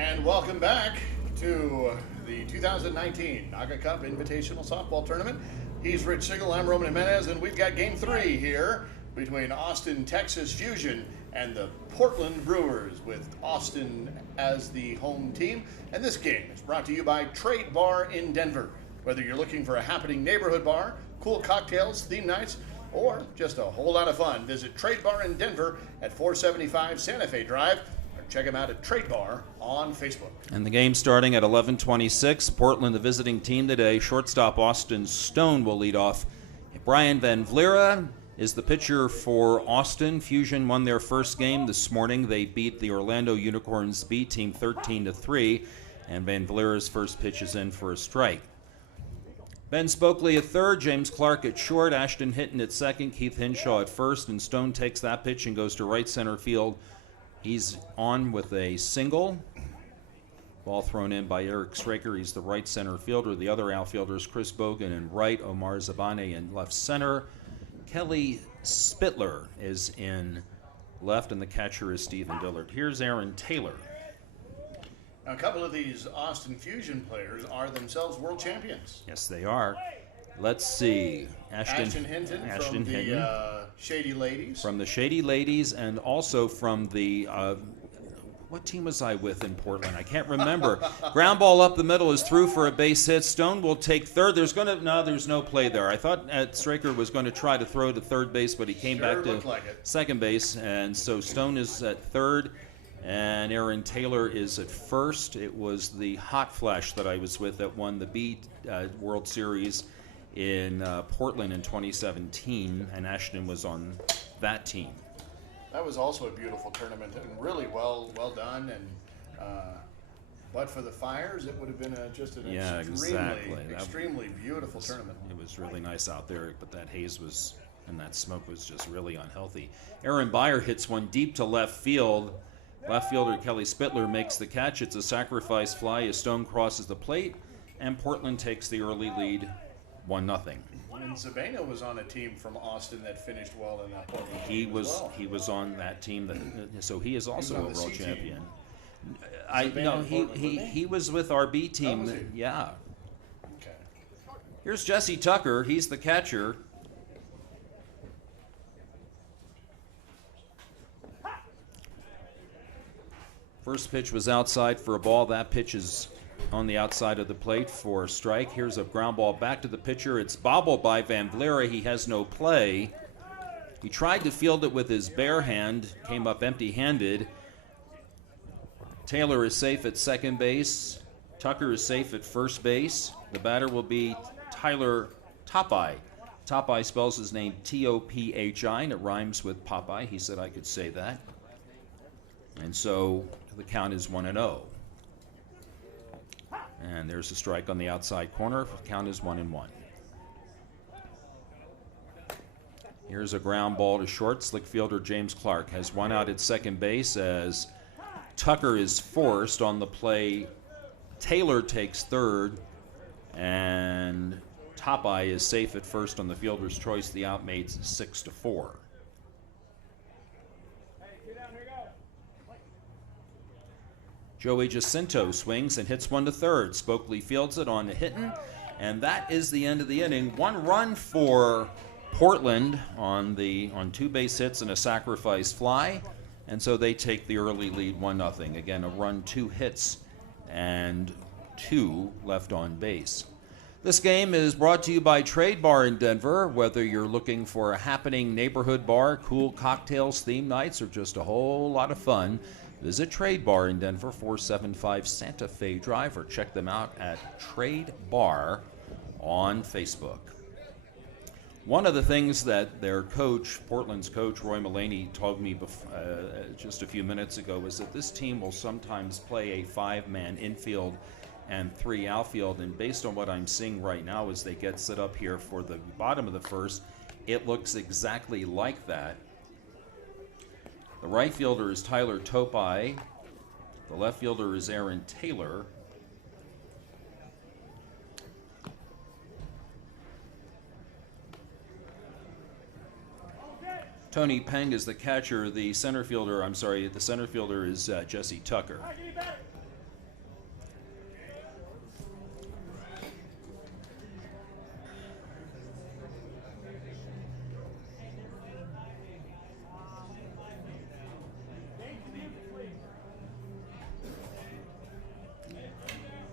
And welcome back to the 2019 NAGAAA Cup Invitational Softball Tournament. He's Rich Sigel, I'm Roman Jimenez, and we've got Game 3 here between Austin, Texas Fusion and the Portland Brewers, with Austin as the home team. And this game is brought to you by Trade Bar in Denver. Whether you're looking for a happening neighborhood bar, cool cocktails, theme nights, or just a whole lot of fun, visit Trade Bar in Denver at 475 Santa Fe Drive. Check them out at Trade Bar on Facebook. And the game starting at 11:26. Portland, the visiting team today. Shortstop Austin Stone will lead off. Brian Van Vleera is the pitcher for Austin. Fusion won their first game this morning. They beat the Orlando Unicorns B team 13-3, and Van Vleera's first pitch is in for a strike. Ben Spokley at third, James Clark at short, Ashton Hinton at second, Keith Hinshaw at first, and Stone takes that pitch and goes to right center field. He's on with a single. Ball thrown in by Eric Straker. He's the right center fielder. The other outfielders, Chris Bogan in right, Omar Zabane in left center. Kelly Spittler is in left, and the catcher is Stephen Dillard. Here's Aaron Taylor. Now, a couple of these Austin Fusion players are themselves world champions. Yes, they are. Let's see. Ashton Hinton from the Shady Ladies. From the Shady Ladies, and also from the, what team was I with in Portland? I can't remember. Ground ball up the middle is through for a base hit. Stone will take third. There's no play there. I thought Straker was going to try to throw to third base, but he came back to second base, and so Stone is at third, and Aaron Taylor is at first. It was the Hot Flash that I was with that won the B World Series in Portland in 2017, and Ashton was on that team. That was also a beautiful tournament and really well done. And but for the fires, it would have been just an extremely beautiful tournament. It was really nice out there, but that haze was and that smoke was just really unhealthy. Aaron Beyer hits one deep to left field. Left fielder Kelly Spittler makes the catch. It's a sacrifice fly as Stone crosses the plate, and Portland takes the early lead. 1-0. And Zabana was on a team from Austin that finished well in that Portland He team was as well. He was on that team so he is also a world champion. He was with our B team. Was he? Yeah. Okay. Here's Jesse Tucker. He's the catcher. First pitch was outside for a ball. That pitch is on the outside of the plate for a strike. Here's a ground ball back to the pitcher. It's bobbled by Van Vleera. He has no play. He tried to field it with his bare hand, came up empty-handed. Taylor is safe at second base. Tucker is safe at first base. The batter will be Tyler Topeye. Topeye spells his name T-O-P-H-I, and it rhymes with Popeye. He said I could say that. And so the count is 1-0. And there's a strike on the outside corner. The count is 1-1. Here's a ground ball to short. Slick fielder James Clark has one out at second base as Tucker is forced on the play. Taylor takes third, and Topeye is safe at first on the fielder's choice. The out made 6-4. Joey Jacinto swings and hits one to third. Spokley fields it on to Hinton, and that is the end of the inning. One run for Portland on two base hits and a sacrifice fly, and so they take the early lead 1-0. Again, a run, 2 hits, and 2 left on base. This game is brought to you by Trade Bar in Denver. Whether you're looking for a happening neighborhood bar, cool cocktails, theme nights, or just a whole lot of fun, visit Trade Bar in Denver, 475 Santa Fe Drive, or check them out at Trade Bar on Facebook. One of the things that their coach, Portland's coach, Roy Mullaney, told me just a few minutes ago was that this team will sometimes play a 5-man infield and 3 outfield, and based on what I'm seeing right now as they get set up here for the bottom of the first, it looks exactly like that. The right fielder is Tyler Topeye. The left fielder is Aaron Taylor. Tony Peng is the catcher. The center fielder is Jesse Tucker.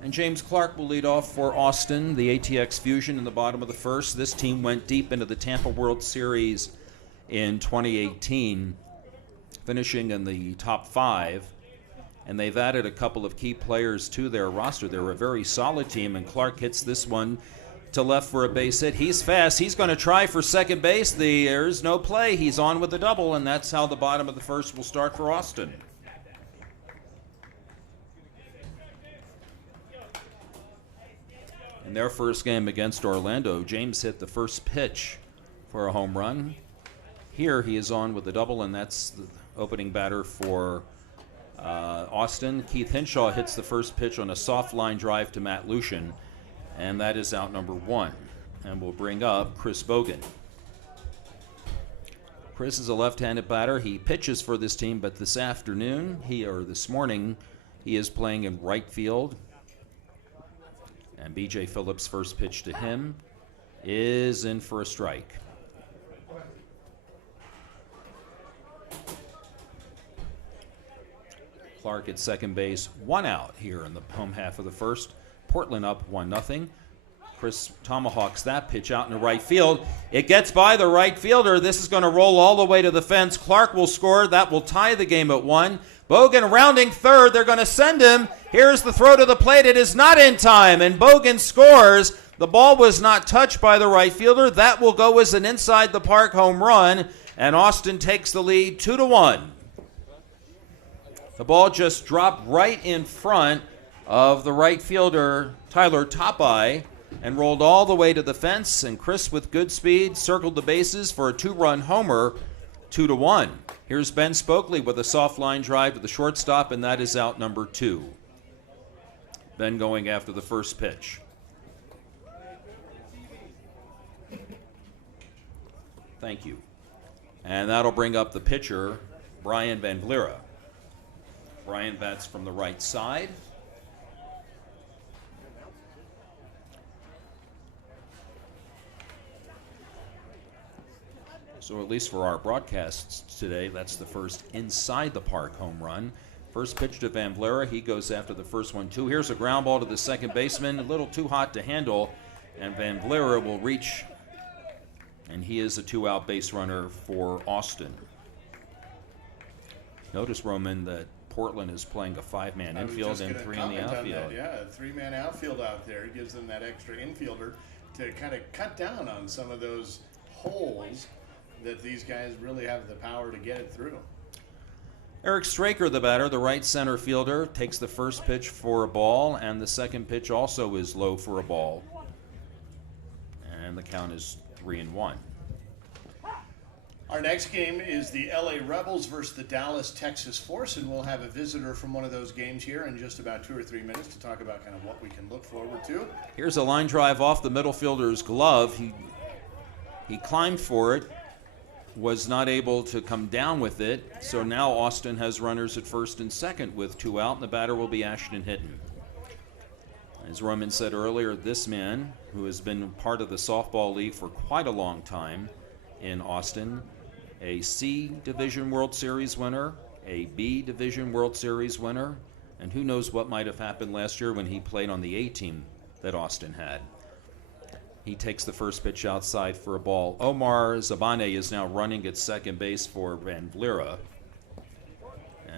And James Clark will lead off for Austin, the ATX Fusion in the bottom of the first. This team went deep into the Tampa World Series in 2018, finishing in the top 5. And they've added a couple of key players to their roster. They're a very solid team, and Clark hits this one to left for a base hit. He's fast. He's going to try for second base. There's no play. He's on with the double, and that's how the bottom of the first will start for Austin. In their first game against Orlando, James hit the first pitch for a home run. Here he is on with the double, and that's the opening batter for Austin. Keith Hinshaw hits the first pitch on a soft line drive to Matt Lucian, and that is out number 1. And we'll bring up Chris Bogan. Chris is a left-handed batter. He pitches for this team, but this morning, he is playing in right field. And B.J. Phillips' first pitch to him is in for a strike. Clark at second base, 1 out here in the home half of the first. Portland up 1-0. Chris tomahawks that pitch out into right field. It gets by the right fielder. This is going to roll all the way to the fence. Clark will score. That will tie the game at 1. Bogan rounding third. They're going to send him. Here's the throw to the plate. It is not in time, and Bogan scores. The ball was not touched by the right fielder. That will go as an inside the park home run, and Austin takes the lead 2-1. The ball just dropped right in front of the right fielder, Tyler Topeye, and rolled all the way to the fence, and Chris, with good speed, circled the bases for a 2-run homer, 2-1. Here's Ben Spokley with a soft line drive to the shortstop, and that is out number 2. Ben going after the first pitch. Thank you. And that'll bring up the pitcher, Brian Van Vlera. Brian bats from the right side. So at least for our broadcasts today, that's the first inside the park home run. First pitch to Van Vlera. He goes after the first one, too. Here's a ground ball to the second baseman. A little too hot to handle, and Van Vlera will reach, and he is a 2-out base runner for Austin. Notice, Roman, that Portland is playing a 5-man infield and 3 in the outfield. Yeah, a 3-man outfield out there. It gives them that extra infielder to kind of cut down on some of those holes that these guys really have the power to get it through. Eric Straker, the batter, the right center fielder, takes the first pitch for a ball, and the second pitch also is low for a ball. And the count is 3-1. Our next game is the LA Rebels versus the Dallas Texas Force, and we'll have a visitor from one of those games here in just about 2 or 3 minutes to talk about kind of what we can look forward to. Here's a line drive off the middle fielder's glove. He climbed for it, was not able to come down with it, so now Austin has runners at first and second with 2 out, and the batter will be Ashton Hinton. As Roman said earlier, this man, who has been part of the softball league for quite a long time in Austin, a C Division World Series winner, a B Division World Series winner, and who knows what might have happened last year when he played on the A team that Austin had. He takes the first pitch outside for a ball. Omar Zabane is now running at second base for Van Vlera.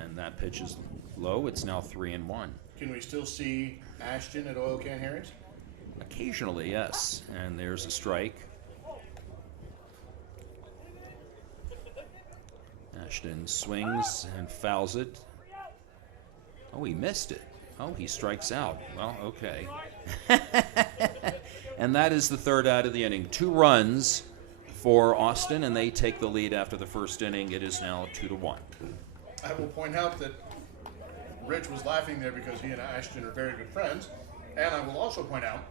And that pitch is low. It's now 3-1. Can we still see Ashton at Oil Can Harry's? Occasionally, yes. And there's a strike. Ashton swings and fouls it. Oh, he missed it. Oh, he strikes out. Well, okay. And that is the third out of the inning. 2 runs for Austin, and they take the lead after the first inning. It is now 2-1. I will point out that Rich was laughing there because he and Ashton are very good friends. And I will also point out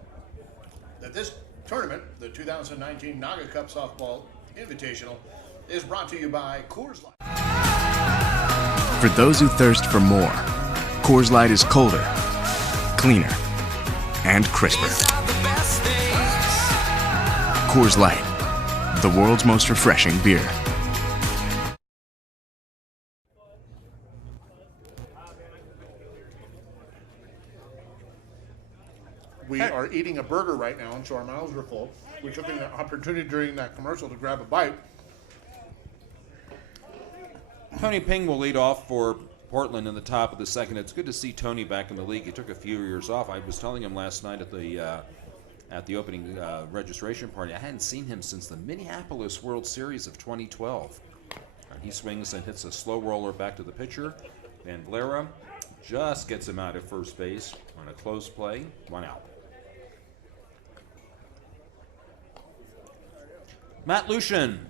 that this tournament, the 2019 NAGAAA Cup Softball Invitational, is brought to you by Coors Light. For those who thirst for more, Coors Light is colder, cleaner, and crisper. Coors Light, the world's most refreshing beer. We are eating a burger right now, and so our mouths are full. We took an opportunity during that commercial to grab a bite. Tony Ping will lead off for Portland in the top of the second. It's good to see Tony back in the league. He took a few years off. I was telling him last night at the opening registration party, I hadn't seen him since the Minneapolis World Series of 2012. And he swings and hits a slow roller back to the pitcher. Van Blera just gets him out at first base on a close play, 1 out. Matt Lucian,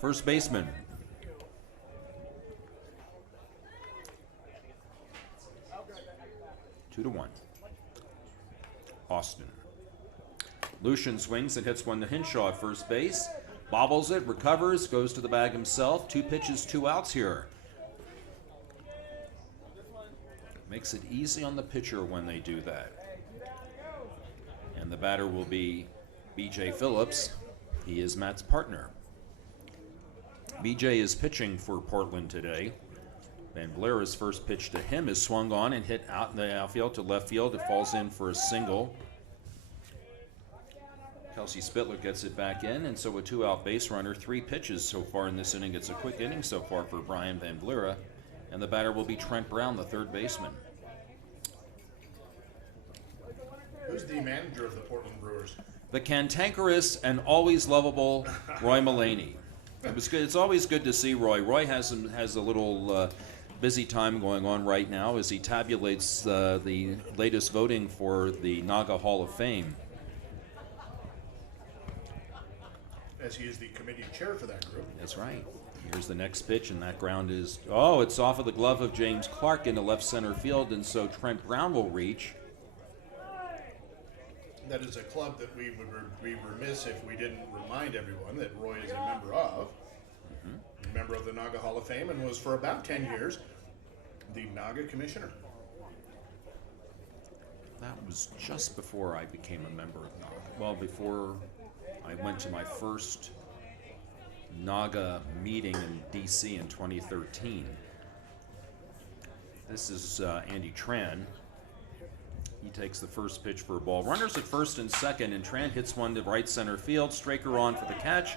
first baseman. 2-1. Austin. Lucian swings and hits one to Hinshaw at first base. Bobbles it, recovers, goes to the bag himself. 2 pitches, 2 outs here. Makes it easy on the pitcher when they do that. And the batter will be B.J. Phillips. He is Matt's partner. B.J. is pitching for Portland today. Van Blera's first pitch to him is swung on and hit out in the outfield to left field. It falls in for a single. Kelsey Spittler gets it back in, and so a 2-out base runner. 3 pitches so far in this inning. It's a quick inning so far for Brian Van Blera. And the batter will be Trent Brown, the third baseman. Who's the manager of the Portland Brewers? The cantankerous and always lovable Roy Mullaney. It was good. It's always good to see Roy. Roy has a little busy time going on right now as he tabulates the latest voting for the NAGAAA Hall of Fame. As he is the committee chair for that group. That's right. Here's the next pitch, and that ground is, oh, it's off of the glove of James Clark into left center field, and so Trent Brown will reach. That is a club that we would be remiss if we didn't remind everyone that Roy is a member of. A member of the NAGAAA Hall of Fame, and was for about 10 years the NAGAAA commissioner. That was just before I became a member of NAGAAA. Well, before I went to my first NAGAAA meeting in D.C. in 2013. This is Andy Tran. He takes the first pitch for a ball. Runners at first and second, and Tran hits one to right center field. Straker on for the catch,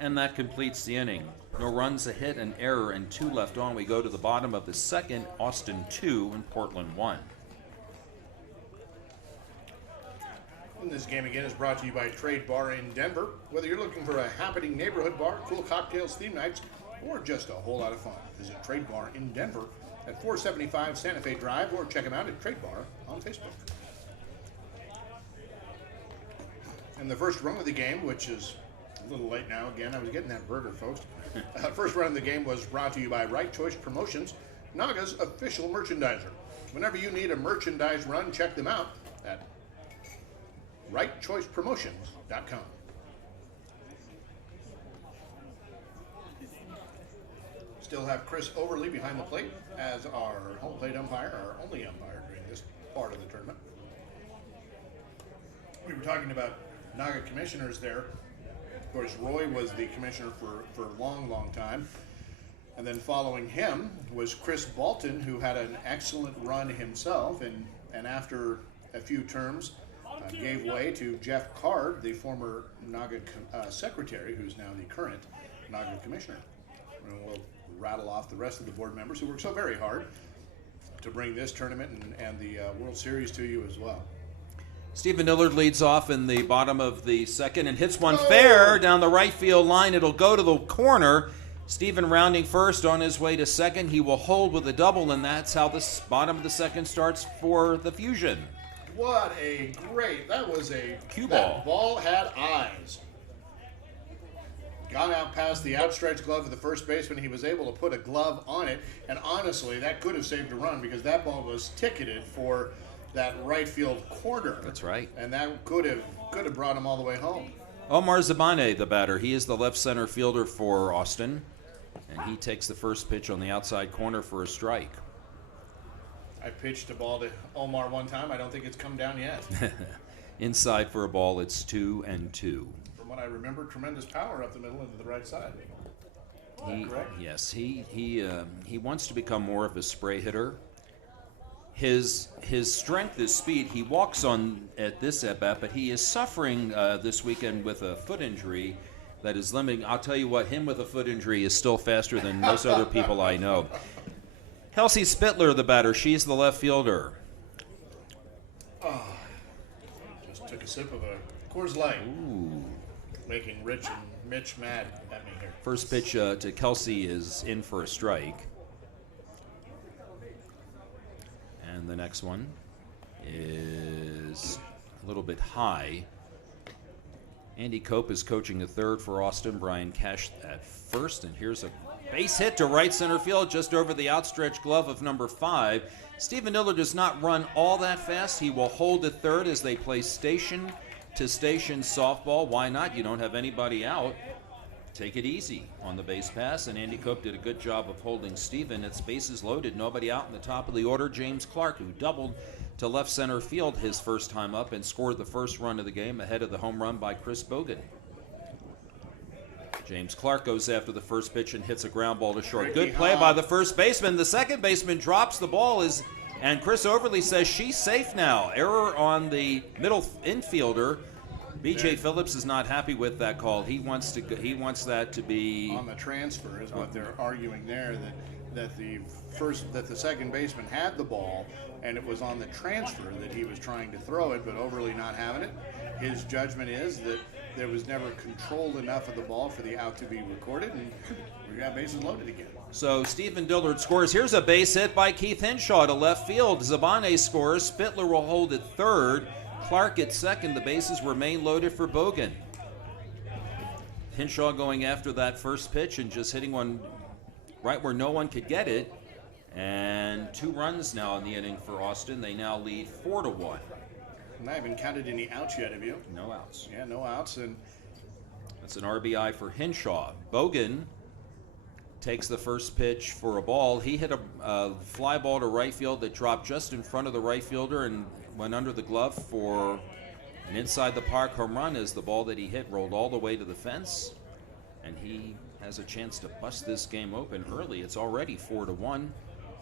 and that completes the inning. No runs, a hit, an error, and 2 left on. We go to the bottom of the second. Austin 2 and Portland 1. And this game again is brought to you by Trade Bar in Denver. Whether you're looking for a happening neighborhood bar, cool cocktails, theme nights, or just a whole lot of fun, visit Trade Bar in Denver at 475 Santa Fe Drive, or check them out at Trade Bar on Facebook. And the first run of the game, which is a little late now again, I was getting that burger, folks. First run of the game was brought to you by Right Choice Promotions, NAGAA's official merchandiser. Whenever you need a merchandise run, check them out at rightchoicepromotions.com. Still have Chris Overly behind the plate as our home plate umpire, our only umpire during this part of the tournament. We were talking about NAGAAA commissioners there. Of course, Roy was the commissioner for a long, long time. And then following him was Chris Bolton, who had an excellent run himself, and after a few terms gave way to Jeff Card, the former NAGAAA secretary, who's now the current NAGAAA commissioner. And we'll rattle off the rest of the board members who worked so very hard to bring this tournament and the World Series to you as well. Stephen Dillard leads off in the bottom of the second and hits one fair down the right field line. It'll go to the corner. Stephen rounding first on his way to second. He will hold with a double, and that's how the bottom of the second starts for the Fusion. What a great, that was a cue ball. That ball had eyes. Got out past the outstretched glove of the first baseman. He was able to put a glove on it, and honestly, that could have saved a run because that ball was ticketed for that right field corner. That's right. And that could have brought him all the way home. Omar Zabane, the batter. He is the left center fielder for Austin, and he takes the first pitch on the outside corner for a strike. I pitched a ball to Omar one time. I don't think it's come down yet. Inside for a ball, it's 2-2. From what I remember, tremendous power up the middle into the right side. Yes, he wants to become more of a spray hitter. his strength is speed. He walks on at this at-bat, but he is suffering this weekend with a foot injury that is limiting. I'll tell you what, him with a foot injury is still faster than most other people I know. Kelsey Spittler, the batter. She's the left fielder. Just took a sip of a Coors Light. Ooh. Making Rich and Mitch mad at me here. First pitch to Kelsey is in for a strike. And the next one is a little bit high. Andy Cope is coaching the third for Austin. Brian Cash at first. And here's a base hit to right center field just over the outstretched glove of number 5. Stephen Dillard does not run all that fast. He will hold at third as they play station to station softball. Why not? You don't have anybody out. Take it easy on the base pass. And Andy Cope did a good job of holding Stephen. It's bases loaded. Nobody out in the top of the order. James Clark, who doubled to left center field his first time up and scored the first run of the game ahead of the home run by Chris Bogan. James Clark goes after the first pitch and hits a ground ball to short. Good play by the first baseman. The second baseman drops the ball, and Chris Overly says she's safe now. Error on the middle infielder. B.J. Phillips is not happy with that call. He wants that to be on the transfer is what they're arguing there, that the second baseman had the ball and it was on the transfer that he was trying to throw it, but Overly not having it. His judgment is that there was never controlled enough of the ball for the out to be recorded, and we got bases loaded again. So Stephen Dillard scores. Here's a base hit by Keith Henshaw to left field. Zabane scores. Spittler will hold at third. Clark at second. The bases remain loaded for Bogan. Henshaw going after that first pitch and just hitting one right where no one could get it. And 2 runs now in the inning for Austin. They now lead 4-1. And I haven't counted any outs yet, have you? No outs. Yeah, no outs. And that's an RBI for Henshaw. Bogan takes the first pitch for a ball. He hit a fly ball to right field that dropped just in front of the right fielder and went under the glove for an inside the park home run as the ball that he hit rolled all the way to the fence. And he has a chance to bust this game open early. It's already 4-1.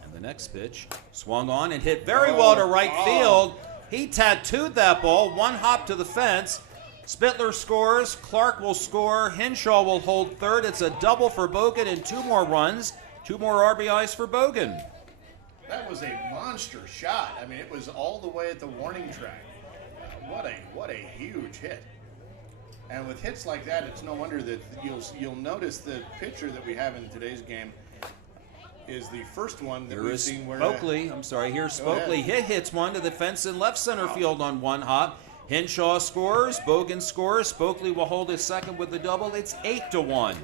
And the next pitch swung on and hit very well to right field. He tattooed that ball, 1 hop to the fence. Spittler scores, Clark will score, Henshaw will hold third. It's a double for Bogan and 2 more runs, 2 more RBIs for Bogan. That was a monster shot. I mean, it was all the way at the warning track. What a huge hit. And with hits like that, it's no wonder that you'll notice the pitcher that we have in today's game is the first one that we've seen where Spokley. Here's Spokley. Hits one to the fence in left center field on 1 hop. Henshaw scores. Bogan scores. Spokley will hold his second with the double. It's 8-1.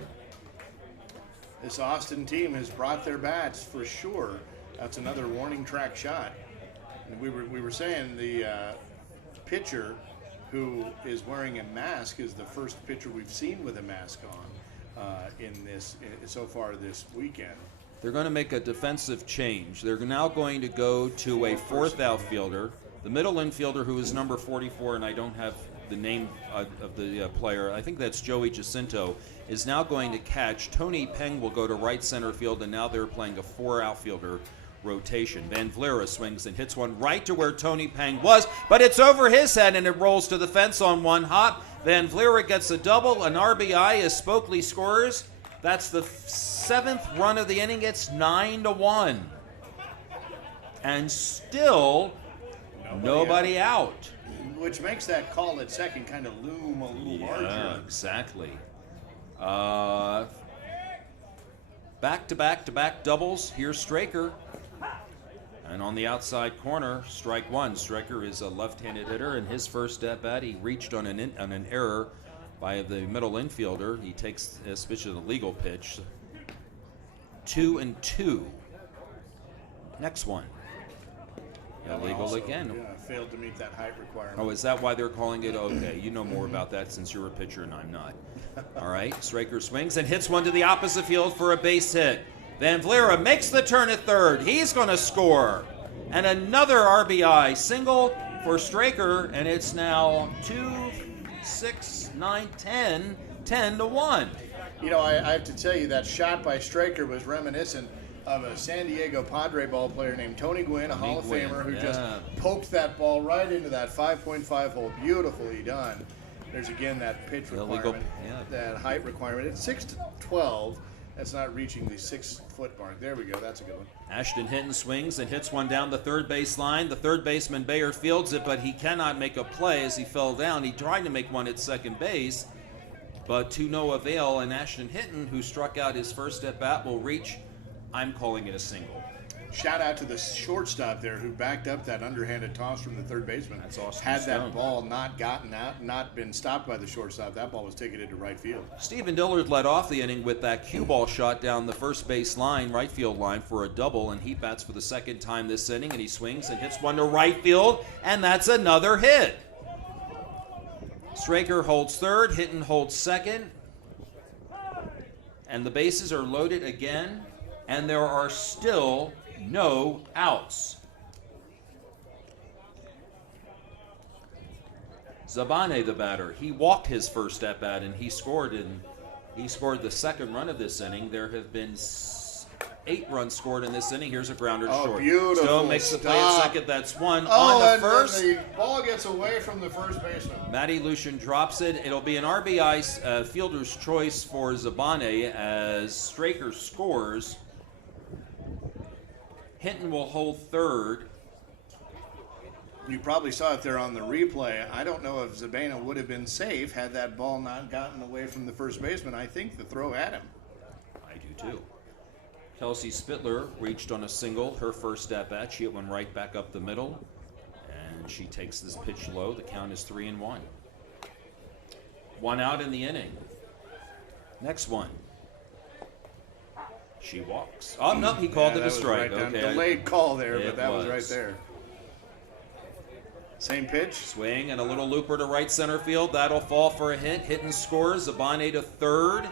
This Austin team has brought their bats for sure. That's another warning track shot. And we were saying the pitcher who is wearing a mask is the first pitcher we've seen with a mask on so far this weekend. They're going to make a defensive change. They're now going to go to a 4th outfielder. The middle infielder, who is number 44, and I don't have the name of the player, I think that's Joey Jacinto, is now going to catch. Tony Peng will go to right center field, and now they're playing a 4 outfielder rotation. Van Vleera swings and hits one right to where Tony Peng was, but it's over his head, and it rolls to the fence on 1 hop. Van Vleera gets a double, an RBI as Spokley scores. That's the 7th run of the inning. It's 9-1. And still nobody out. Which makes that call at second kind of loom a little larger. Yeah, exactly. Back-to-back doubles. Here's Straker. And on the outside corner, strike 1. Straker is a left-handed hitter, and his first at-bat, he reached on an error by the middle infielder. He takes this pitch as a legal pitch. 2-2. Next one. Illegal again. Yeah, failed to meet that height requirement. Oh, is that why they're calling it? Okay, you know more about that since you're a pitcher and I'm not. All right, Straker swings and hits one to the opposite field for a base hit. Van Vleera makes the turn at third. He's going to score. And another RBI single for Straker, and it's now 2, 6, 9, 10, 10-1. You know, I have to tell you, that shot by Straker was reminiscent of a San Diego Padre ball player named Tony Gwynn, a Hall of Gwynn, Famer, who yeah. just poked that ball right into that 5.5 hole. Beautifully done. There's again that pitch requirement, that height requirement. It's 6'12". That's not reaching the 6-foot mark. There we go. That's a good one. Ashton Hinton swings and hits one down the third base line. The third baseman Bayer fields it, but he cannot make a play as he fell down. He tried to make one at second base, but to no avail. And Ashton Hinton, who struck out his first at bat, will reach. I'm calling it a single. Shout out to the shortstop there who backed up that underhanded toss from the third baseman. That's Austin Had Stone. that ball not gotten out, not been stopped by the shortstop, that ball was taken into right field. Stephen Dillard led off the inning with that cue ball shot down the first base line, right field line for a double, and he bats for the second time this inning, and he swings and hits one to right field, and that's another hit. Straker holds third, Hinton holds second, and the bases are loaded again, and there are still no outs. Zabane, the batter, he walked his first at bat and he scored the second run of this inning. There have been 8 runs scored in this inning. Here's a grounder to short. Beautiful. Stone makes the play at stop. second. That's one. Oh, On the and first, the ball gets away from the first baseman. Matty Lucian drops it. It'll be an RBI fielder's choice for Zabane as Straker scores. Hinton will hold third. You probably saw it there on the replay. I don't know if Zabana would have been safe had that ball not gotten away from the first baseman. I think the throw at him. I do too. Kelsey Spittler reached on a single, her first at bat. She hit one right back up the middle, and she takes this pitch low. The count is 3-1. 1 out in the inning. Next one. She walks. Oh, no, he called it a strike. Right okay. Delayed call there, It but that was right was. there. Same pitch. Swing and a little looper to right center field. That'll fall for a hit. Hinton scores. Zabane to third.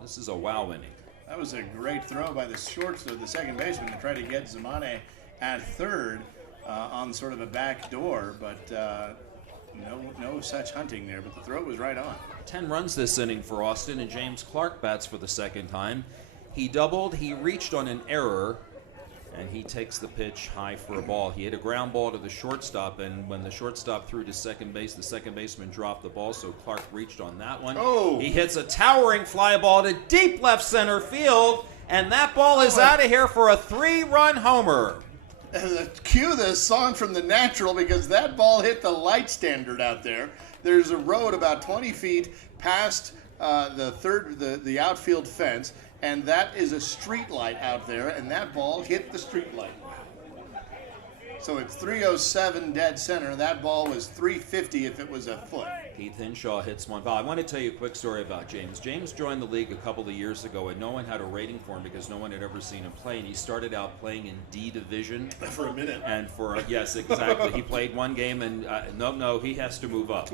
This is a wow inning. That was a great throw by the shortstop, the second baseman, to try to get Zabane at third on sort of a back door, but no such hunting there. But the throw was right on. 10 runs this inning for Austin, and James Clark bats for the second time. He doubled, he reached on an error, and he takes the pitch high for a ball. He hit a ground ball to the shortstop, and when the shortstop threw to second base, the second baseman dropped the ball, so Clark reached on that one. Oh. He hits a towering fly ball to deep left center field, and that ball is out of here for a 3-run homer. Cue this song from The Natural, because that ball hit the light standard out there. There's a road about 20 feet past the outfield fence, and that is a street light out there, and that ball hit the street light. So it's 307 dead center. That ball was 350 if it was a foot. Keith Hinshaw hits one foul. I want to tell you a quick story about James. James joined the league a couple of years ago, and no one had a rating for him because no one had ever seen him play. And he started out playing in D division For a minute. and yes, exactly. He played one game, and no, he has to move up.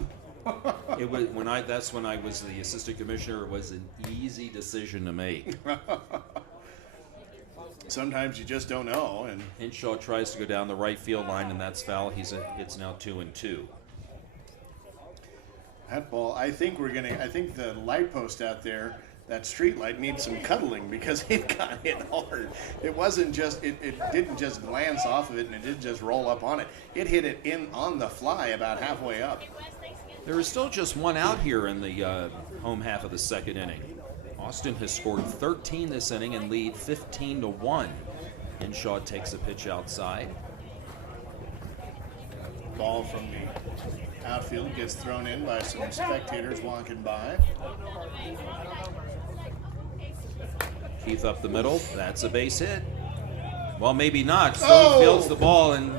It was that's when I was the assistant commissioner. It was an easy decision to make. Sometimes you just don't know. And Hinshaw tries to go down the right field line, and that's foul. It's now 2-2. that ball, I think the light post out there, that street light, needs some cuddling because it got hit hard. It wasn't just it didn't just glance off of it, and it didn't just roll up on it. It hit it on the fly about halfway up. There is still just 1 out here in the home half of the second inning. Austin has scored 13 this inning and lead 15-1. Hinshaw takes a pitch outside. Ball from the outfield gets thrown in by some spectators walking by. Keith up the middle. That's a base hit. Well, maybe not. Stone fields the ball, and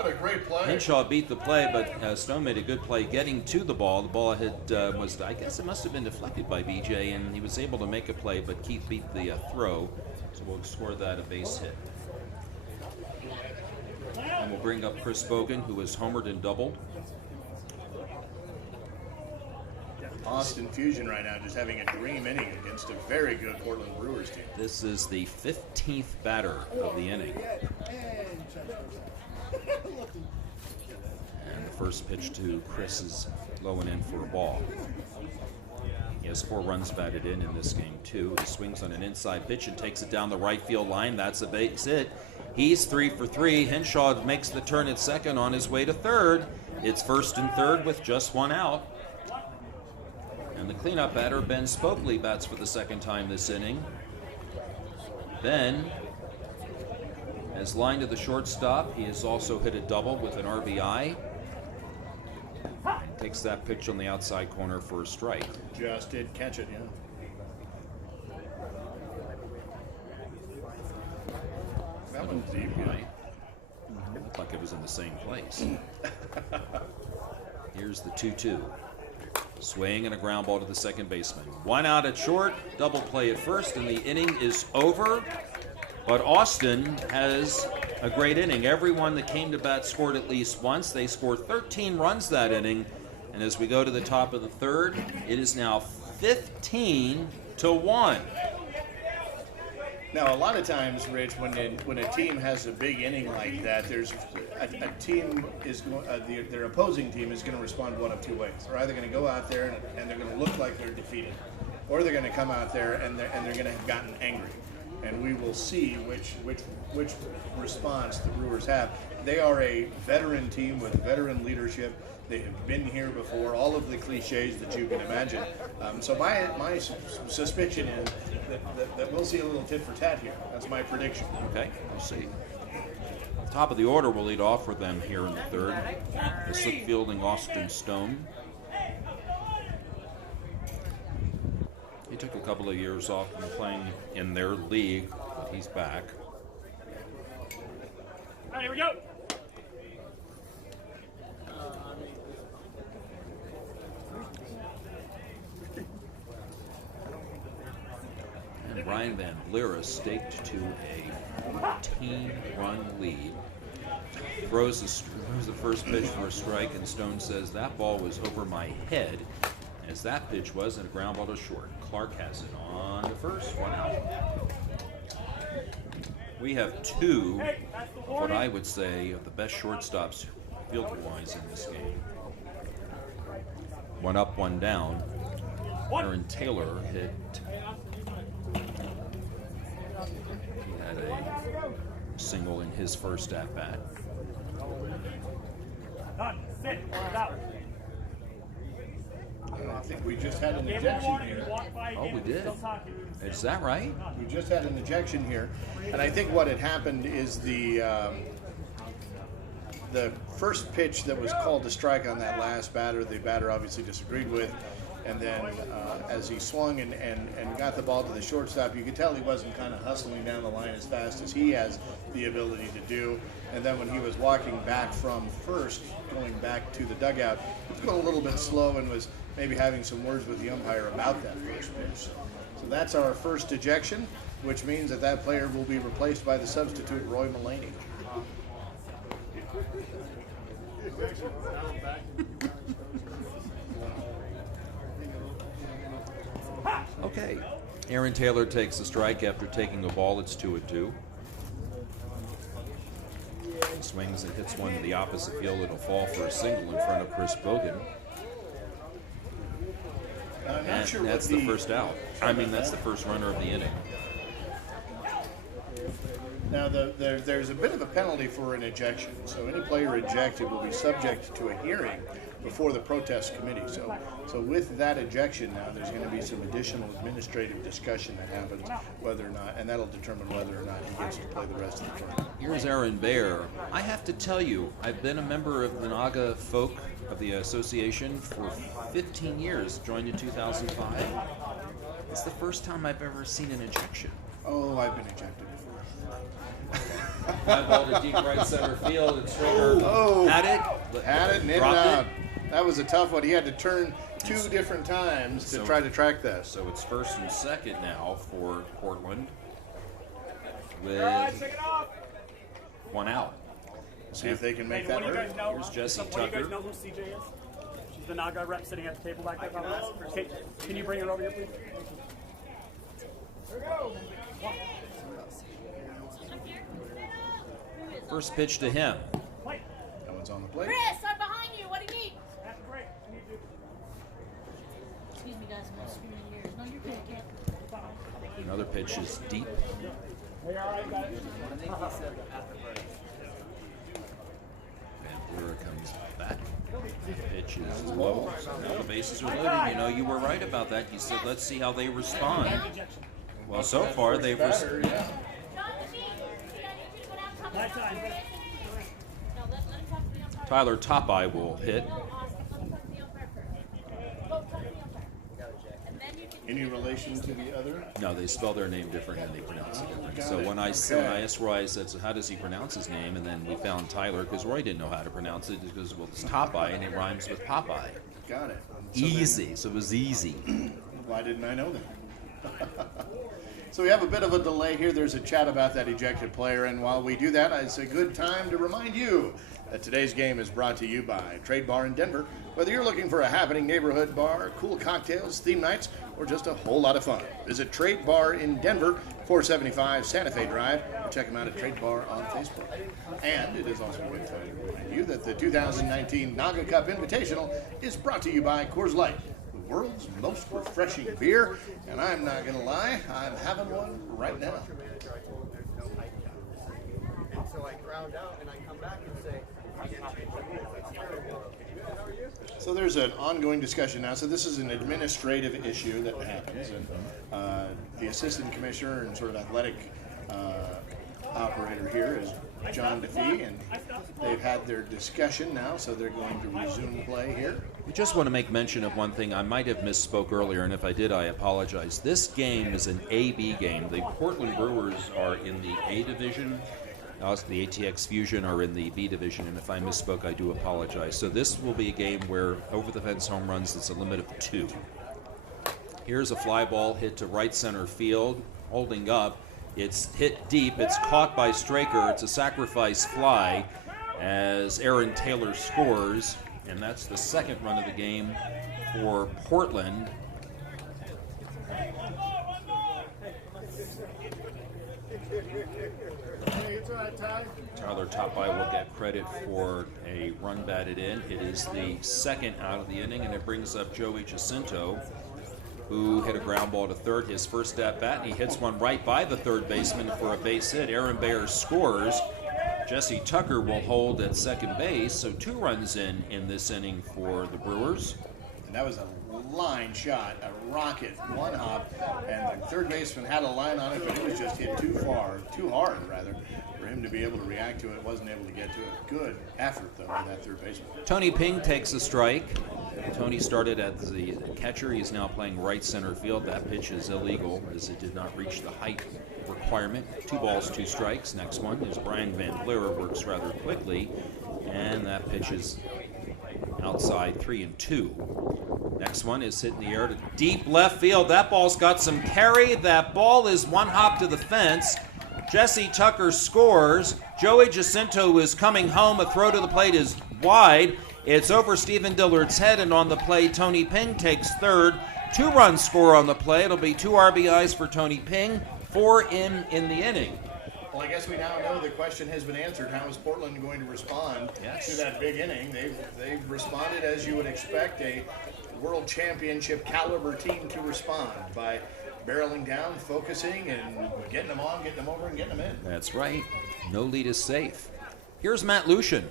What a great play. Hinshaw beat the play, but Stone made a good play getting to the ball. The ball I guess it must have been deflected by BJ, and he was able to make a play, but Keith beat the throw, so we'll score that a base hit. And we'll bring up Chris Bogan, who has homered and doubled. Austin Fusion right now just having a dream inning against a very good Portland Brewers team. This is the 15th batter of the inning. And the first pitch to Chris is low and in for a ball. He has 4 runs batted in this game, too. He swings on an inside pitch and takes it down the right field line. That's a base hit. He's 3 for 3. Henshaw makes the turn at second on his way to third. It's first and third with just 1 out. And the cleanup batter, Ben Spokley, bats for the second time this inning. Ben has lined to the shortstop. He has also hit a double with an RBI. And takes that pitch on the outside corner for a strike. Just did catch it, yeah. That one's deep, Right. Looked like it was in the same place. Here's the 2-2. Swing and a ground ball to the second baseman. 1 out at short, double play at first, and the inning is over. But Austin has a great inning. Everyone that came to bat scored at least once. They scored 13 runs that inning. And as we go to the top of the third, it is now 15-1. Now, a lot of times, Rich, when a team has a big inning like that, there's a team is their opposing team is going to respond one of 2 ways. They're either going to go out there and they're going to look like they're defeated, or they're going to come out there and they're going to have gotten angry. And we will see which response the Brewers have. They are a veteran team with veteran leadership. They have been here before, all of the cliches that you can imagine. So my suspicion is that we'll see a little tit for tat here. That's my prediction. Okay, we'll see. Top of the order will lead off for them here in the third. The slick fielding Austin Stone. He took a couple of years off from playing in their league, but he's back. All right, here we go. And Brian Van Blera staked to a 14-run lead. Throws the first pitch for a strike, and Stone says that ball was over my head, as that pitch was, and a ground ball to short. Clark has it on the first, 1 out. We have 2 of what I would say of the best shortstops field-wise in this game. 1 up, 1 down. Aaron Taylor hit. He had a single in his first at-bat. Done. Sit. Out. I think we just had an ejection here. Oh, we did. Is that right? We just had an ejection here, and I think what had happened is the first pitch that was called to strike on that last batter, the batter obviously disagreed with, and then as he swung and got the ball to the shortstop, you could tell he wasn't kind of hustling down the line as fast as he has the ability to do. And then when he was walking back from first, going back to the dugout, he was going a little bit slow and was maybe having some words with the umpire about that first pitch. So that's our first ejection, which means that player will be replaced by the substitute, Roy Mullaney. Okay. Aaron Taylor takes a strike after taking a ball. It's 2-2. He swings and hits one to the opposite field. It'll fall for a single in front of Chris Bogan. I'm not sure that's the first out. I mean, that's the first runner of the inning. Now, there's a bit of a penalty for an ejection. So any player ejected will be subject to a hearing before the protest committee. So with that ejection now, there's going to be some additional administrative discussion that happens, whether or not, and that'll determine whether or not he gets to play the rest of the tournament. Here's Aaron Baer. I have to tell you, I've been a member of the NAGAAA folk of the association for 15 years, joined in 2005. It's the first time I've ever seen an ejection. Oh, I've been ejected before. Fly ball to deep right center field, and Stringer had it, and in and out. That was a tough one. He had to turn 2 different times to try to track that. So it's first and second now for Portland with 1 out. See if they can make that work. Here's Jesse Do you Tucker. guys know who CJ is? She's the NAGAAA rep sitting at the table back there. Can you bring her over here, please? First pitch to him. That one's on the plate. Chris, I'm behind you. What do you need? That's great. Excuse me, guys. I'm not screaming. Another pitch is deep. And Brewer comes back. Pitch is low. So now the bases are loaded. You know, you were right about that. You said, let's see how they respond. Well, so far they've responded. Tyler Topeye will hit. Any relation to the other? No, they spell their name different and they pronounce it different. So when I asked Roy, I said, so how does he pronounce his name? And then we found Tyler, because Roy didn't know how to pronounce it. Because, well, it's Topeye and it rhymes with Popeye. Got it. Easy. So it was easy. Why didn't I know that? So we have a bit of a delay here. There's a chat about that ejected player. And while we do that, it's a good time to remind you that today's game is brought to you by Trade Bar in Denver. Whether you're looking for a happening neighborhood bar, cool cocktails, theme nights, or just a whole lot of fun, visit Trade Bar in Denver, 475 Santa Fe Drive, or check them out at Trade Bar on Facebook. And it is also a good time to remind you that the 2019 NAGAAA Cup Invitational is brought to you by Coors Light, the world's most refreshing beer. And I'm not going to lie, I'm having one right now. So I ground out and I come back and say, So there's an ongoing discussion now. So this is an administrative issue that happens, and the assistant commissioner and sort of athletic operator here is John DeFee, and they've had their discussion now, so they're going to resume play here. We just want to make mention of one thing. I might have misspoke earlier, and if I did, I apologize. This game is an A-B game. The Portland Brewers are in the A division. The ATX Fusion are in the B division, and if I misspoke, I do apologize. So this will be a game where over-the-fence home runs, it's a limit of 2. Here's a fly ball hit to right center field, holding up. It's hit deep. It's caught by Straker. It's a sacrifice fly as Aaron Taylor scores, and that's the second run of the game for Portland. Tyler Topeye will get credit for a run batted in. It is the second out of the inning, and it brings up Joey Jacinto, who hit a ground ball to third, his first at bat, and he hits one right by the third baseman for a base hit. Aaron Bayer scores. Jesse Tucker will hold at second base, so 2 runs in this inning for the Brewers. And that was a line shot, a rocket, one hop, and the third baseman had a line on it, but it was just hit too hard, for him to be able to react to it. Wasn't able to get to it. Good effort, though, by that third baseman. Tony Ping takes a strike. Tony started as the catcher. He's now playing right center field. That pitch is illegal as it did not reach the height requirement. 2 balls, 2 strikes. Next one is Brian Van Vleer, works rather quickly, and that pitch is outside, 3-2. Next one is hit in the air to deep left field. That ball's got some carry. That ball is one hop to the fence. Jesse Tucker scores. Joey Jacinto is coming home. A throw to the plate is wide. It's over Stephen Dillard's head, and on the play, Tony Ping takes third. 2-run score on the play. It'll be 2 RBIs for Tony Ping, 4 in the inning. Well, I guess we now know the question has been answered. How is Portland going to respond to that big inning? They've responded as you would expect a world championship caliber team to respond by barreling down, focusing, and getting them on, getting them over, and getting them in. That's right. No lead is safe. Here's Matt Lucian.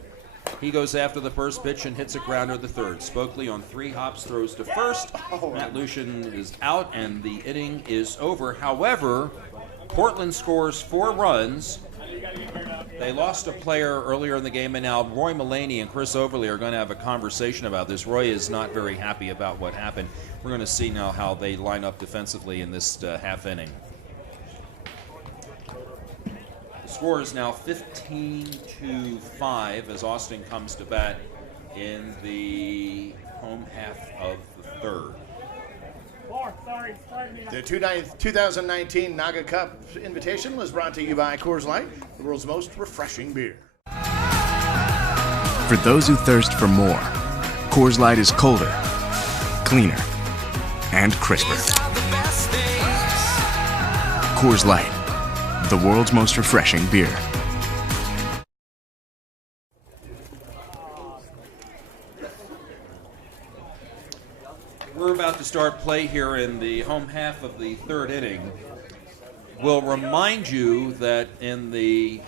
He goes after the first pitch and hits a grounder to third. Spokley on 3 hops throws to first. Matt Lucian is out, and the inning is over. However, Portland scores 4 runs. They lost a player earlier in the game, and now Roy Mullaney and Chris Overly are going to have a conversation about this. Roy is not very happy about what happened. We're going to see now how they line up defensively in this half inning. The score is now 15-5 as Austin comes to bat in the home half of the third. The 2019 NAGAAA Cup Invitational was brought to you by Coors Light, the world's most refreshing beer. For those who thirst for more, Coors Light is colder, cleaner, and crisper. Coors Light, the world's most refreshing beer. We're about to start play here in the home half of the third inning. will remind you that in the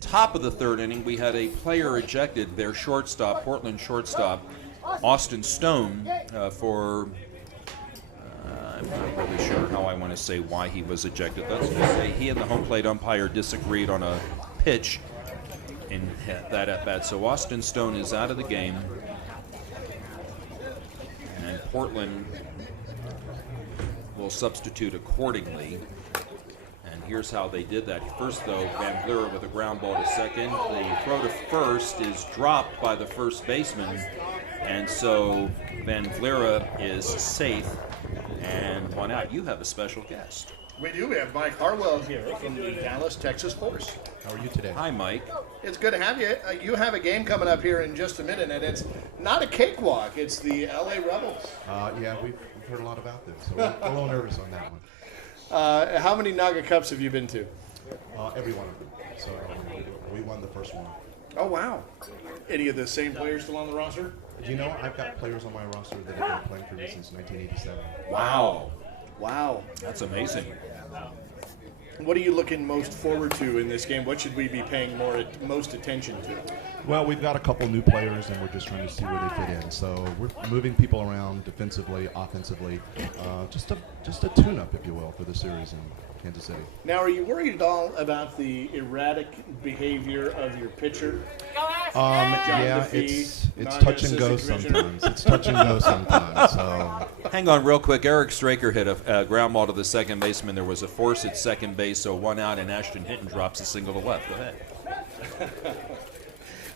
top of the third inning, we had a player ejected, their shortstop, Portland shortstop, Austin Stone, for, I'm not really sure how I want to say why he was ejected. Let's just say he and the home plate umpire disagreed on a pitch in that at-bat. So Austin Stone is out of the game. And Portland will substitute accordingly. And here's how they did that. First, though, Van Vleera with a ground ball to second. The throw to first is dropped by the first baseman. And so Van Vleera is safe and one out. You have a special guest. We do. We have Mike Harwell here from the Dallas, Texas Force. How are you today? Hi, Mike. It's good to have you. You have a game coming up here in just a minute, and it's not a cakewalk. It's the LA Rebels. Yeah, we've heard a lot about this, so we're a little nervous on that one. How many NAGAAA Cups have you been to? Every one of them. So we won the first one. Oh, wow. Any of the same players still on the roster? Do you know I've got players on my roster that have been playing for me since 1987. Wow. Wow. That's amazing. What are you looking most forward to in this game? What should we be paying most attention to? Well, we've got a couple new players, and we're just trying to see where they fit in. So we're moving people around defensively, offensively, just a tune-up, if you will, for the series in Kansas City. Now, are you worried at all about the erratic behavior of your pitcher? Yeah, DeFee, it's touch and go sometimes. It's touch and go sometimes. So Hang on real quick. Eric Straker hit a ground ball to the second baseman. There was a force at second base, so one out, and Ashton Hinton drops a single to left. Go ahead.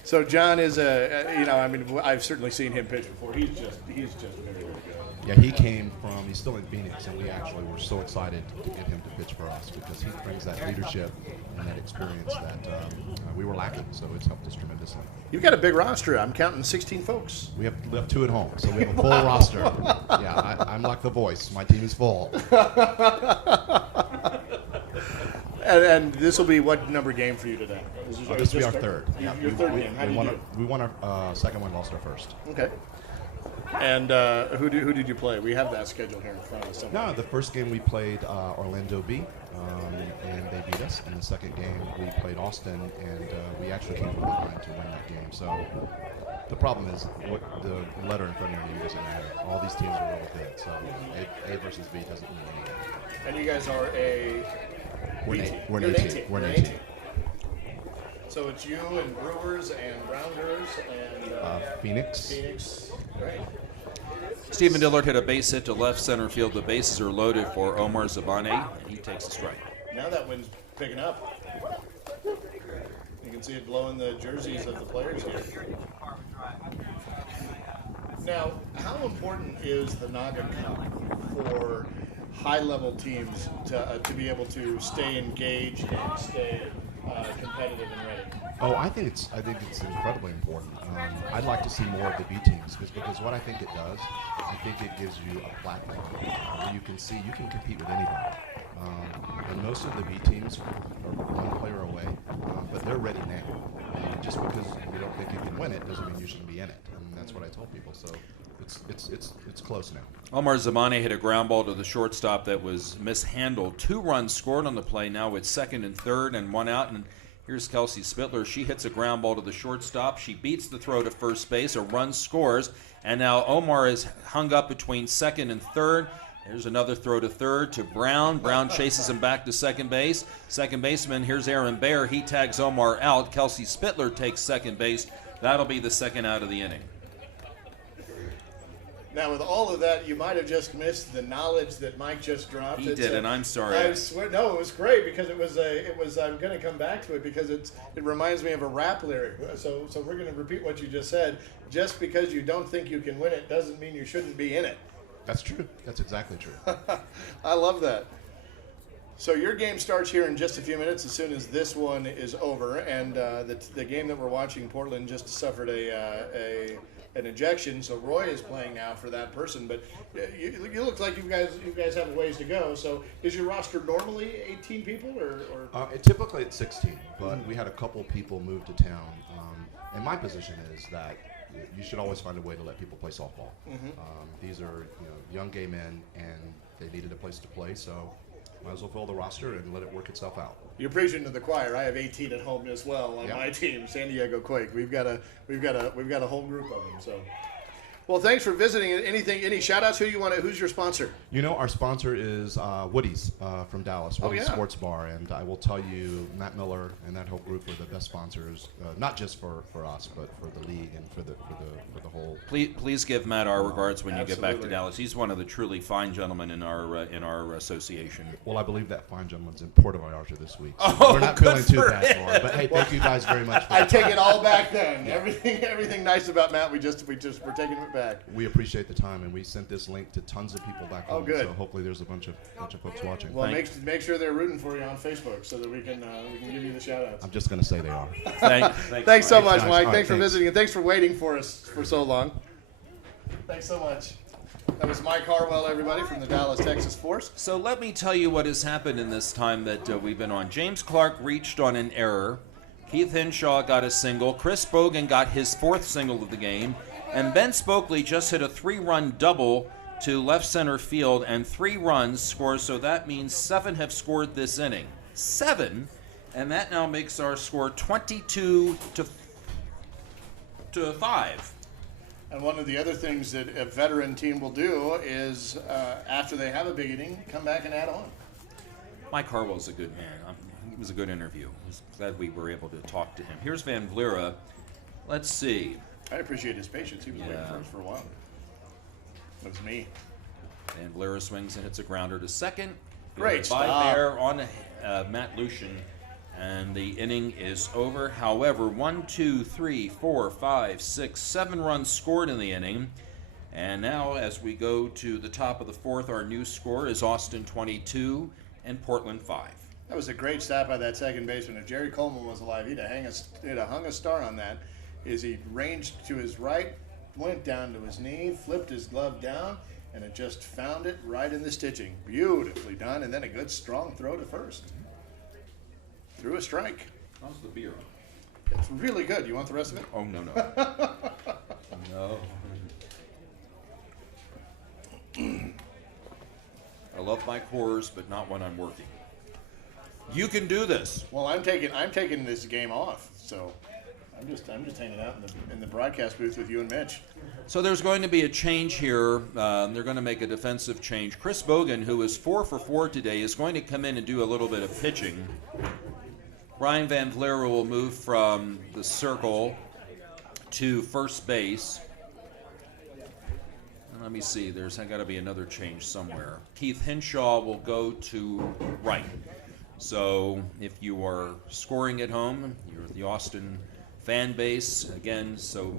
So John is I've certainly seen him pitch before. He's just very, very good. yeah, he's still in Phoenix, and we actually were so excited to get him to pitch for us because he brings that leadership and that experience that we were lacking. So it's helped us tremendously. You've got a big roster. I'm counting 16 folks. We have 2 at home, so we have a full roster. Yeah, I'm like the voice. My team is full. And this will be what number game for you today? This will be our third. Yeah, Your third game. How did you do? We won our second one, lost our first. Okay. And who did you play? We have that schedule here in front of us. No, the first game we played Orlando B, and they beat us. In the second game, we played Austin, and we actually came from behind to win that game. So the problem is what the letter in front of you doesn't matter. All these teams are really good, so A versus B doesn't mean anything. And you guys are a We're B an team. A. We're You're an A team. We're an A team. So it's you and Brewers and Rounders and Phoenix. Phoenix. Right. Stephen Dillard hit a base hit to left center field. The bases are loaded for Omar Zabane, and he takes a strike. Now that wind's picking up. You can see it blowing the jerseys of the players here. Now, how important is the NAGAAA Cup for high-level teams to be able to stay engaged and stay competitive and ready? Oh, I think it's incredibly important. I'd like to see more of the B teams because what I think it does, I think it gives you a platform where you can see you can compete with anybody. And most of the B teams are one player away, but they're ready now. Just because you don't think you can win it doesn't mean you shouldn't be in it. And that's what I told people. So it's close now. Omar Zamane hit a ground ball to the shortstop that was mishandled. 2 runs scored on the play. Now it's second and third and 1 out. And here's Kelsey Spittler. She hits a ground ball to the shortstop. She beats the throw to first base. A run scores. And now Omar is hung up between second and third. There's another throw to third to Brown. Brown chases him back to second base. Second baseman, here's Aaron Baer. He tags Omar out. Kelsey Spittler takes second base. That'll be the second out of the inning. Now, with all of that, you might have just missed the knowledge that Mike just dropped. He did, and I'm sorry. I swear, no, it was great because it was. I'm going to come back to it because it reminds me of a rap lyric. So we're going to repeat what you just said. Just because you don't think you can win it doesn't mean you shouldn't be in it. That's true. That's exactly true. I love that. So your game starts here in just a few minutes as soon as this one is over, and the game that we're watching, Portland just suffered an ejection, so Roy is playing now for that person. But you look like you guys have a ways to go. So is your roster normally 18 people, or? Typically it's 16, but we had a couple people move to town. And my position is that you should always find a way to let people play softball. Mm-hmm. These are young gay men, and they needed a place to play, so might as well fill the roster and let it work itself out. You're preaching to the choir. I have 18 at home as well on my team, San Diego Quake. We've got a whole group of them. So, well, thanks for visiting. Any shout outs? Who's your sponsor? You know, our sponsor is Woody's from Dallas, Woody's Sports Bar, and I will tell you, Matt Miller and that whole group are the best sponsors, not just for us, but for the league and for the whole. Please give Matt our regards when you get back to Dallas. He's one of the truly fine gentlemen in our association. Well, I believe that fine gentleman's in Puerto Vallarta this week. So we're not feeling too bad for him. But hey, thank you guys very much. I take it all back then. Everything nice about Matt, we're taking it back. We appreciate the time, and we sent this link to tons of people back home. Oh, good. So hopefully there's a bunch of folks watching. Well, make sure they're rooting for you on Facebook so that we can give you the shout outs. I'm just going to say they are. Thanks so much, Mike. Right, thanks for visiting, and thanks for waiting for us for so long. Thanks so much. That was Mike Harwell, everybody, from the Dallas, Texas Force. So let me tell you what has happened in this time that we've been on. James Clark reached on an error. Keith Henshaw got a single. Chris Bogan got his 4th single of the game. And Ben Spokley just hit a 3-run double to left center field, and 3 runs scored, so that means 7 have scored this inning. 7, and that now makes our score 22 to 5. And one of the other things that a veteran team will do is, after they have a big inning, come back and add on. Mike Harwell's a good man. It was a good interview. I was glad we were able to talk to him. Here's Van Vleera. Let's see. I appreciate his patience. He was waiting for us for a while. That was me. Van Vleera swings and hits a grounder to second. Great by stop. there on Matt Lucian, and the inning is over. However, 1, 2, 3, 4, 5, 6, 7 runs scored in the inning. And now, as we go to the top of the 4th, our new score is Austin 22 and Portland 5. That was a great stop by that second baseman. If Jerry Coleman was alive, he'd have hung a star on that. As he ranged to his right, went down to his knee, flipped his glove down, and it just found it right in the stitching. Beautifully done, and then a good strong throw to first. Threw a strike. How's the beer? It's really good. You want the rest of it? Oh, no. No. I love my Coors, but not when I'm working. You can do this. Well, I'm taking this game off, so I'm just hanging out in the broadcast booth with you and Mitch. So there's going to be a change here. They're going to make a defensive change. Chris Bogan, who is 4 for 4 today, is going to come in and do a little bit of pitching. Brian Van Vleera will move from the circle to first base. Let me see. There's got to be another change somewhere. Keith Henshaw will go to right. So if you are scoring at home, you're at the Austin fan base again. So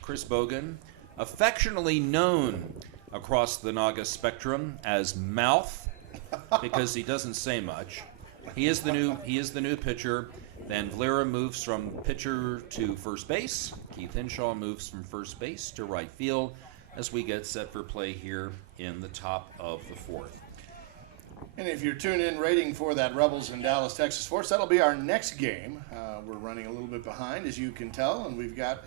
Chris Bogan, affectionately known across the NAGAAA spectrum as Mouth, because he doesn't say much. He is the new pitcher. Van Vleera moves from pitcher to first base. Keith Henshaw moves from first base to right field as we get set for play here in the top of the 4th. And if you're tuned in waiting for that Rebels in Dallas, Texas Force, that'll be our next game. We're running a little bit behind, as you can tell, and we've got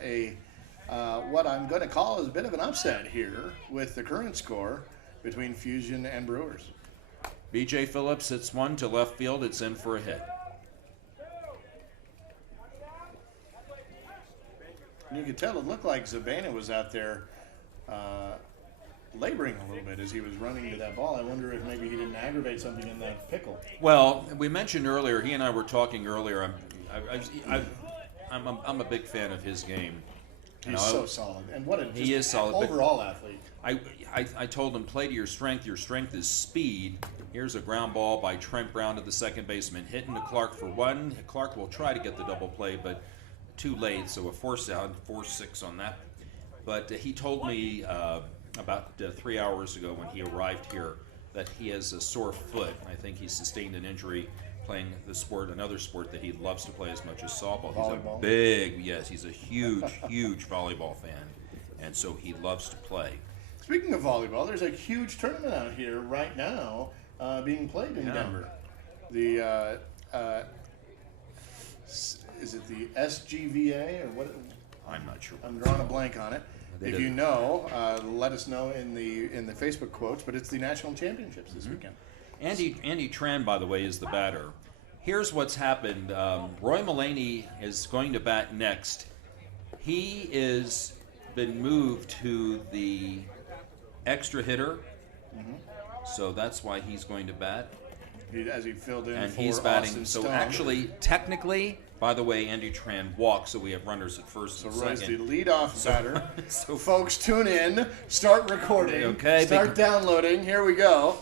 what I'm going to call is a bit of an upset here with the current score between Fusion and Brewers. B.J. Phillips hits one to left field. It's in for a hit. You could tell it looked like Zabana was out there laboring a little bit as he was running to that ball. I wonder if maybe he didn't aggravate something in that pickle. Well, we mentioned earlier, he and I were talking earlier, I'm a big fan of his game. He's so solid. And what he is solid, overall athlete. I told him, play to your strength. Your strength is speed. Here's a ground ball by Trent Brown to the second baseman. Hitting to Clark for one. Clark will try to get the double play, but too late, so a force out, 4-6 on that. But he told me about 3 hours ago when he arrived here that he has a sore foot. I think he sustained an injury playing another sport that he loves to play as much as softball. Volleyball. He's a huge, huge volleyball fan, and so he loves to play. Speaking of volleyball, there's a huge tournament out here right now being played in Denver. The is it the SGVA or what? I'm not sure. I'm drawing a blank on it. If you know, let us know in the Facebook quotes. But it's the national championships this weekend. Andy Tran, by the way, is the batter. Here's what's happened. Roy Mullaney is going to bat next. He is been moved to the extra hitter, so that's why he's going to bat. As he filled in And for he's batting. Austin So Stone. actually, technically, by the way, Andy Tran walks, so we have runners at first So and Roy's the second. leadoff batter. So Folks, tune in, start recording, Okay, start downloading. Here we go.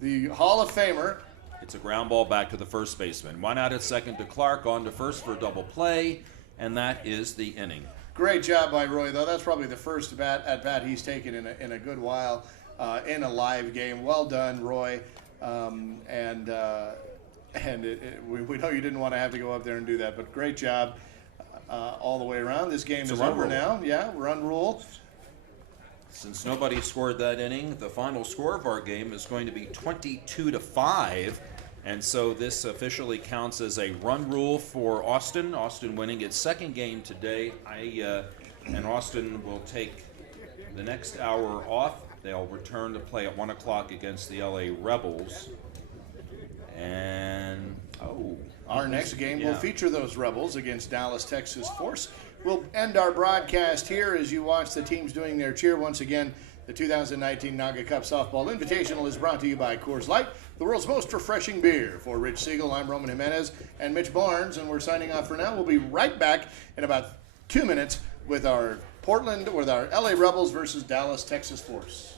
The Hall of Famer. it's a ground ball back to the first baseman. One out at second to Clark, on to first for a double play, and that is the inning. Great job by Roy, though. That's probably the first at bat he's taken in a good while in a live game. Well done, Roy. We know you didn't want to have to go up there and do that, but great job all the way around. This game It's a is run over rule. now. Yeah, run rule. Since nobody scored that inning, the final score of our game is going to be 22-5, and so this officially counts as a run rule for Austin. Austin winning its second game today. And Austin will take the next hour off. They'll return to play at 1 o'clock against the LA Rebels. And Our next game yeah. will feature those Rebels against Dallas, Texas Force. We'll end our broadcast here as you watch the teams doing their cheer. Once again, the 2019 NAGAAA Cup Softball Invitational is brought to you by Coors Light, the world's most refreshing beer. For Rich Siegel, I'm Roman Jimenez and Mitch Barnes, and we're signing off for now. We'll be right back in about 2 minutes with our LA Rebels versus Dallas, Texas Force.